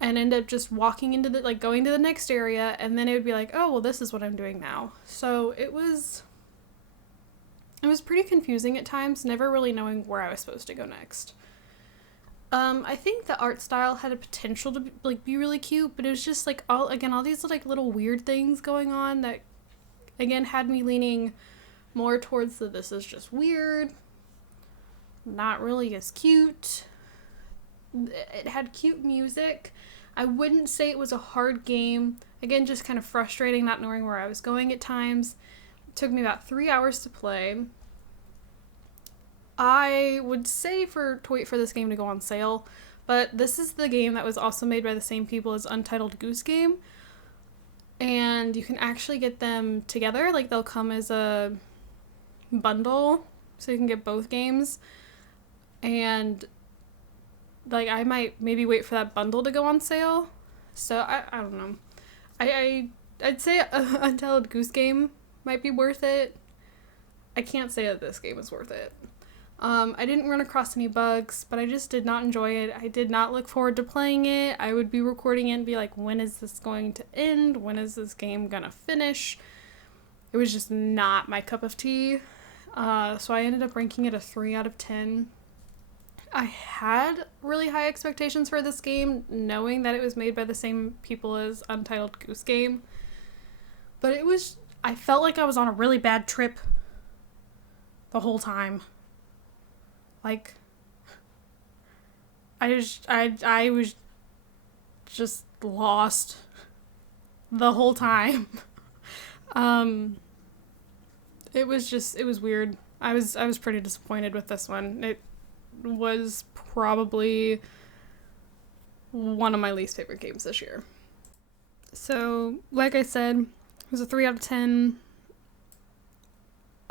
and end up just walking into going to the next area, and then it would be like, oh, well, this is what I'm doing now. So it was pretty confusing at times, never really knowing where I was supposed to go next. I think the art style had a potential to be really cute, but it was just all these little weird things going on that, again, had me leaning more towards this is just weird, not really as cute. It had cute music. I wouldn't say it was a hard game. Again, just kind of frustrating not knowing where I was going at times. It took me about 3 hours to play. I would say to wait for this game to go on sale, But this is the game that was also made by the same people as Untitled Goose Game. And you can actually get them together. Like, they'll come as a bundle, so you can get both games. And, like, I might maybe wait for that bundle to go on sale. So, I don't know. I'd say Untitled Goose Game might be worth it. I can't say that this game is worth it. I didn't run across any bugs, but I just did not enjoy it. I did not look forward to playing it. I would be recording it and be like, when is this going to end? When is this game gonna finish? It was just not my cup of tea. So I ended up ranking it a 3 out of 10. I had really high expectations for this game, knowing that it was made by the same people as Untitled Goose Game. But I felt like I was on a really bad trip the whole time. Like, I was just lost the whole time. It was weird. I was pretty disappointed with this one. It was probably one of my least favorite games this year. So, like I said, it was a 3 out of 10.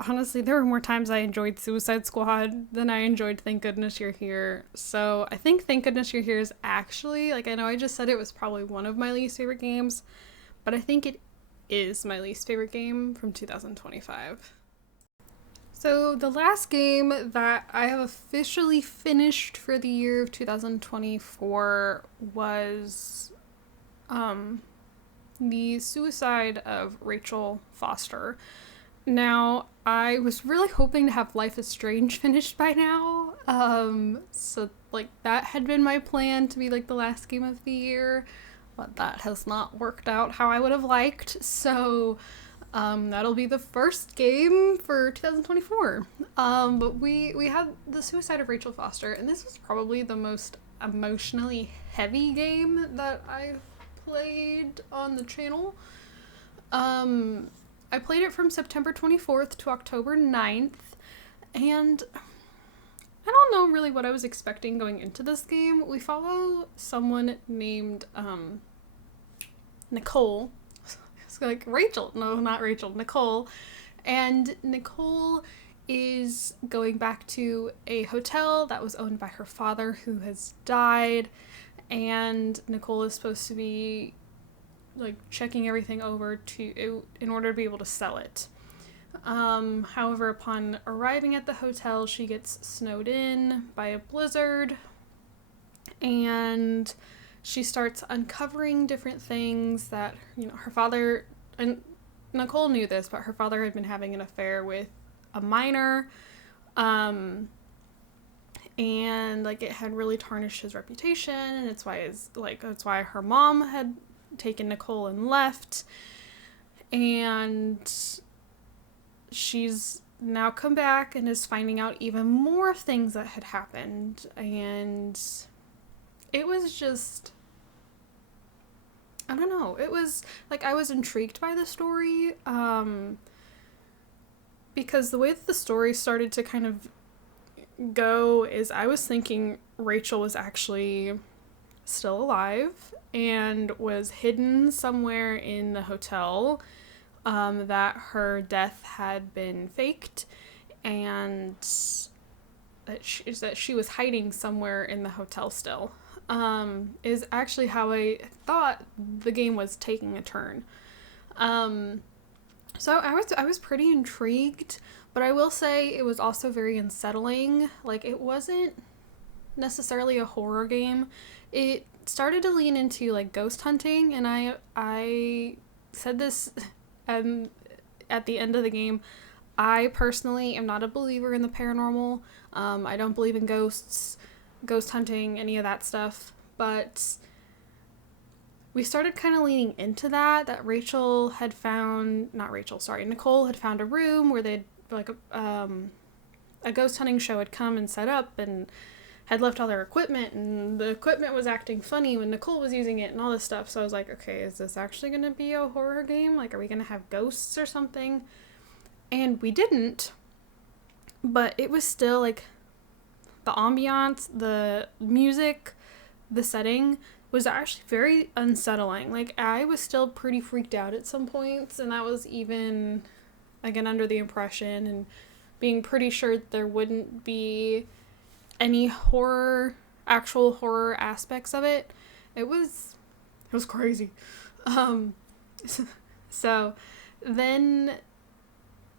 Honestly, there were more times I enjoyed Suicide Squad than I enjoyed Thank Goodness You're Here. So I think Thank Goodness You're Here is actually, like, I know I just said it was probably one of my least favorite games, but I think it is my least favorite game from 2025. So the last game that I have officially finished for the year of 2024 was the Suicide of Rachel Foster. Now, I was really hoping to have Life is Strange finished by now. So, like, that had been my plan to be, like, the last game of the year. But that has not worked out how I would have liked. So, that'll be the first game for 2024. But we had the Suicide of Rachel Foster. And this was probably the most emotionally heavy game that I've played on the channel. I played it from September 24th to October 9th, and I don't know really what I was expecting going into this game. We follow someone named Nicole. It's like Rachel. No, not Rachel. Nicole. And Nicole is going back to a hotel that was owned by her father who has died, and Nicole is supposed to be like checking everything over in order to be able to sell it. However, upon arriving at the hotel, she gets snowed in by a blizzard, and she starts uncovering different things that, her father, and Nicole knew this, but her father had been having an affair with a minor, and like it had really tarnished his reputation, and that's why her mom had taken Nicole and left, and she's now come back and is finding out even more things that had happened, and it was just, I don't know, it was like I was intrigued by the story, because the way that the story started to kind of go is I was thinking Rachel was actually still alive and was hidden somewhere in the hotel, that her death had been faked, and that she was hiding somewhere in the hotel still, is actually how I thought the game was taking a turn. So I was pretty intrigued, but I will say it was also very unsettling. Like, it wasn't necessarily a horror game. It started to lean into like ghost hunting, and I said this at the end of the game. I personally am not a believer in the paranormal. I don't believe in ghosts, ghost hunting, any of that stuff, but we started kind of leaning into that Nicole had found a room where they'd like a ghost hunting show had come and set up and had left all their equipment, and the equipment was acting funny when Nicole was using it and all this stuff. So I was like, okay, is this actually going to be a horror game? Like, are we going to have ghosts or something? And we didn't, but it was still like the ambiance, the music, the setting was actually very unsettling. Like, I was still pretty freaked out at some points, and that was even, again, under the impression and being pretty sure there wouldn't be any actual horror aspects of it. It was crazy. So then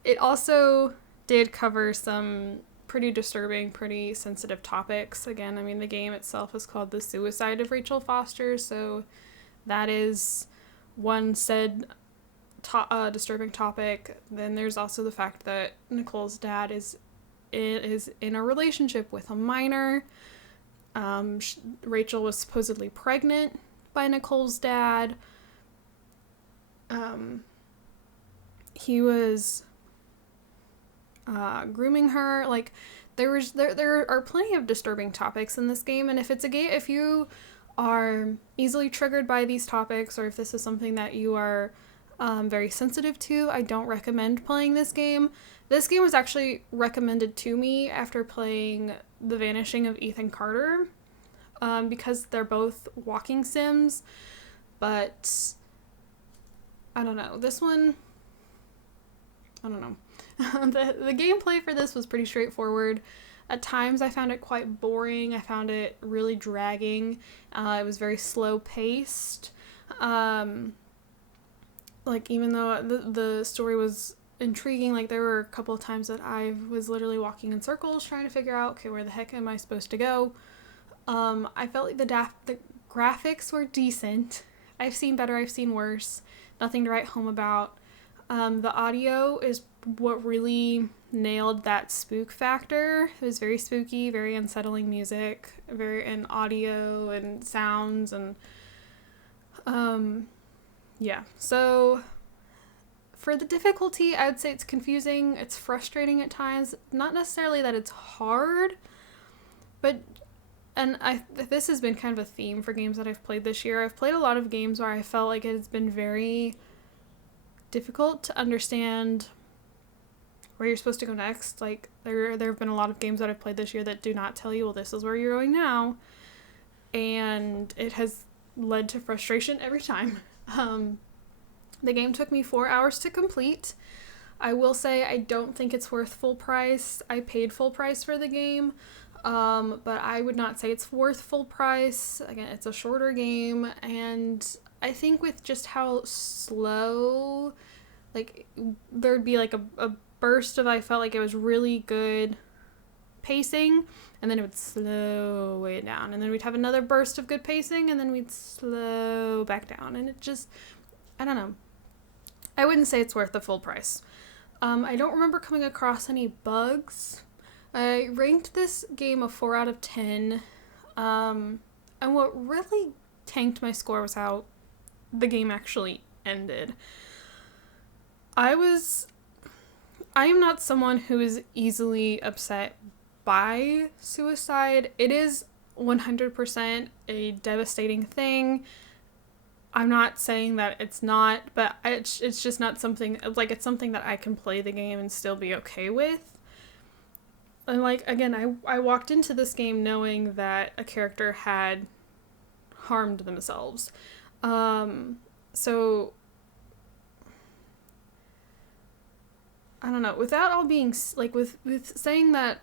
it also did cover some pretty disturbing, pretty sensitive topics. Again, I mean, the game itself is called The Suicide of Rachel Foster, so that is one said disturbing topic. Then there's also the fact that Nicole's dad is in a relationship with a minor. Rachel was supposedly pregnant by Nicole's dad. He was grooming her. Like, there are plenty of disturbing topics in this game, and if you are easily triggered by these topics, or if this is something that you are very sensitive to, I don't recommend playing this game. This game was actually recommended to me after playing The Vanishing of Ethan Carter, because they're both walking sims, but I don't know. This one, I don't know. The gameplay for this was pretty straightforward. At times I found it quite boring. I found it really dragging. It was very slow paced. Like, even though the story was intriguing, like, there were a couple of times that I was literally walking in circles trying to figure out, okay, where the heck am I supposed to go? I felt like the graphics were decent. I've seen better, I've seen worse. Nothing to write home about. The audio is what really nailed that spook factor. It was very spooky, very unsettling music, and audio and sounds, and yeah. So for the difficulty, I would say it's confusing, it's frustrating at times. Not necessarily that it's hard, but this has been kind of a theme for games that I've played this year. I've played a lot of games where I felt like it has been very difficult to understand where you're supposed to go next. Like, there have been a lot of games that I've played this year that do not tell you, well, this is where you're going now. And it has led to frustration every time. The game took me 4 hours to complete. I will say I don't think it's worth full price. I paid full price for the game, but I would not say it's worth full price. Again, it's a shorter game, and I think with just how slow, like, there'd be like a burst of, I felt like it was really good pacing, and then it would slow way down, and then we'd have another burst of good pacing, and then we'd slow back down, and it just, I don't know. I wouldn't say it's worth the full price. I don't remember coming across any bugs. I ranked this game a 4 out of 10, and what really tanked my score was how the game actually ended. I am not someone who is easily upset by suicide. It is 100% a devastating thing. I'm not saying that it's not, but it's just not something, like, it's something that I can play the game and still be okay with. And, like, again, I walked into this game knowing that a character had harmed themselves. So, I don't know, without all being, like, with saying that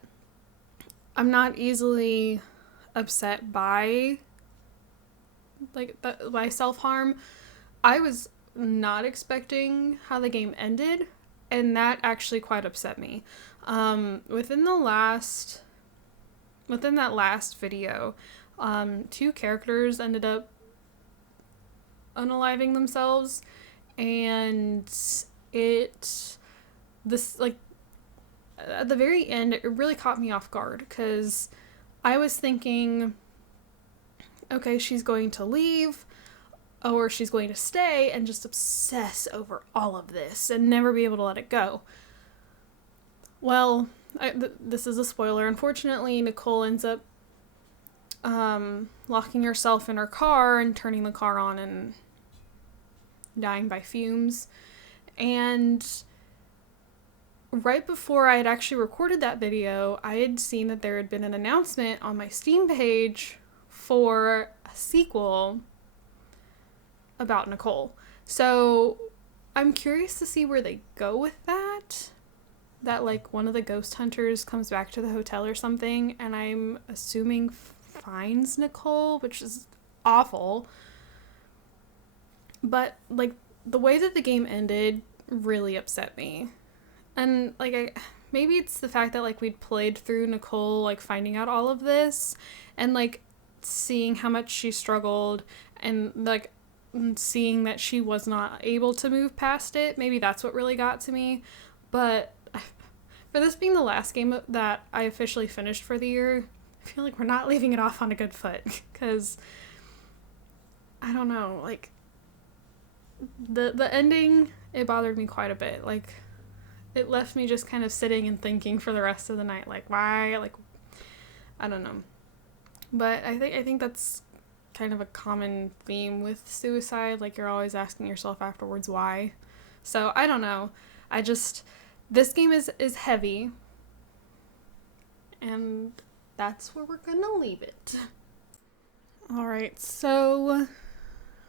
I'm not easily upset by, like, by self-harm, I was not expecting how the game ended, and that actually quite upset me. Within that last video, 2 characters ended up unaliving themselves, and at the very end, it really caught me off guard, because I was thinking, okay, she's going to leave, or she's going to stay and just obsess over all of this and never be able to let it go. Well, this is a spoiler. Unfortunately, Nicole ends up locking herself in her car and turning the car on and dying by fumes. And right before I had actually recorded that video, I had seen that there had been an announcement on my Steam page for sequel about Nicole. So I'm curious to see where they go with that. That like one of the ghost hunters comes back to the hotel or something, and I'm assuming finds Nicole, which is awful. But like the way that the game ended really upset me. And like maybe it's the fact that like we'd played through Nicole like finding out all of this and like seeing how much she struggled and like seeing that she was not able to move past it. Maybe that's what really got to me. But for this being the last game that I officially finished for the year, I feel like we're not leaving it off on a good foot, because I don't know, like the ending, it bothered me quite a bit. Like it left me just kind of sitting and thinking for the rest of the night, like why, like I don't know. But I think that's kind of a common theme with suicide, like you're always asking yourself afterwards why. So I don't know. This game is heavy, and that's where we're gonna leave it. Alright, so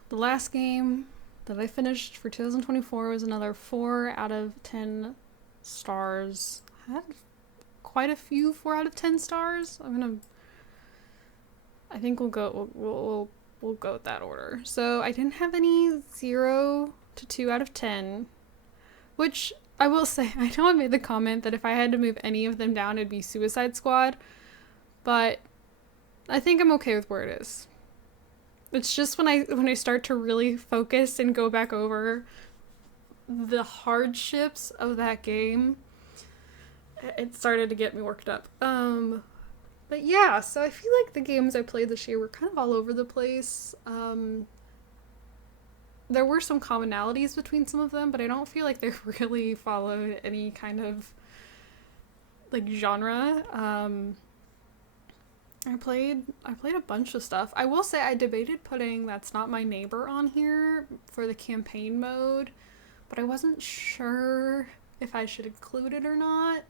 the last game that I finished for 2024 was another 4 out of 10 stars. I had quite a few 4 out of 10 stars. I think we'll go with that order. So I didn't have any 0 to 2 out of 10, which I will say, I know I made the comment that if I had to move any of them down, it'd be Suicide Squad, but I think I'm okay with where it is. It's just when I start to really focus and go back over the hardships of that game, it started to get me worked up. But yeah, so I feel like the games I played this year were kind of all over the place. There were some commonalities between some of them, but I don't feel like they really followed any kind of like genre. I played a bunch of stuff. I will say I debated putting That's Not My Neighbor on here for the campaign mode, but I wasn't sure if I should include it or not.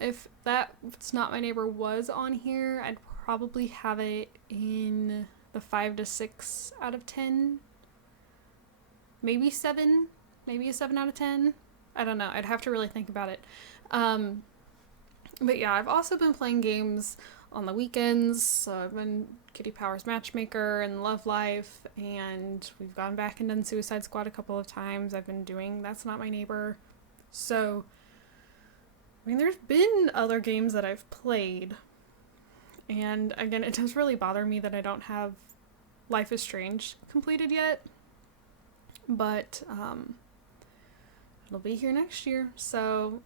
If That's Not My Neighbor was on here, I'd probably have it in the 5 to 6 out of 10. Maybe 7. Maybe a 7 out of 10. I don't know. I'd have to really think about it. But yeah, I've also been playing games on the weekends. So I've been Kitty Powers Matchmaker and Love Life, and we've gone back and done Suicide Squad a couple of times. I've been doing That's Not My Neighbor. So, I mean, there's been other games that I've played. And again, it does really bother me that I don't have Life is Strange completed yet. But it'll be here next year. So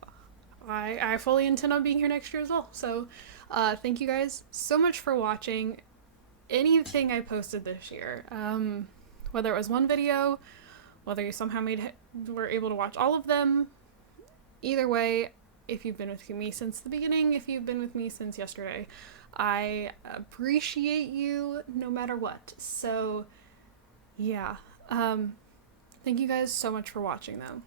I fully intend on being here next year as well. So thank you guys so much for watching anything I posted this year. Whether it was one video, whether you somehow were able to watch all of them. Either way, if you've been with me since the beginning, if you've been with me since yesterday, I appreciate you no matter what. So yeah. Thank you guys so much for watching, though.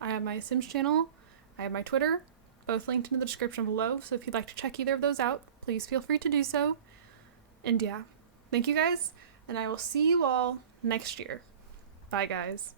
I have my Sims channel, I have my Twitter, both linked in the description below, so if you'd like to check either of those out, please feel free to do so. And yeah, thank you guys, and I will see you all next year. Bye, guys.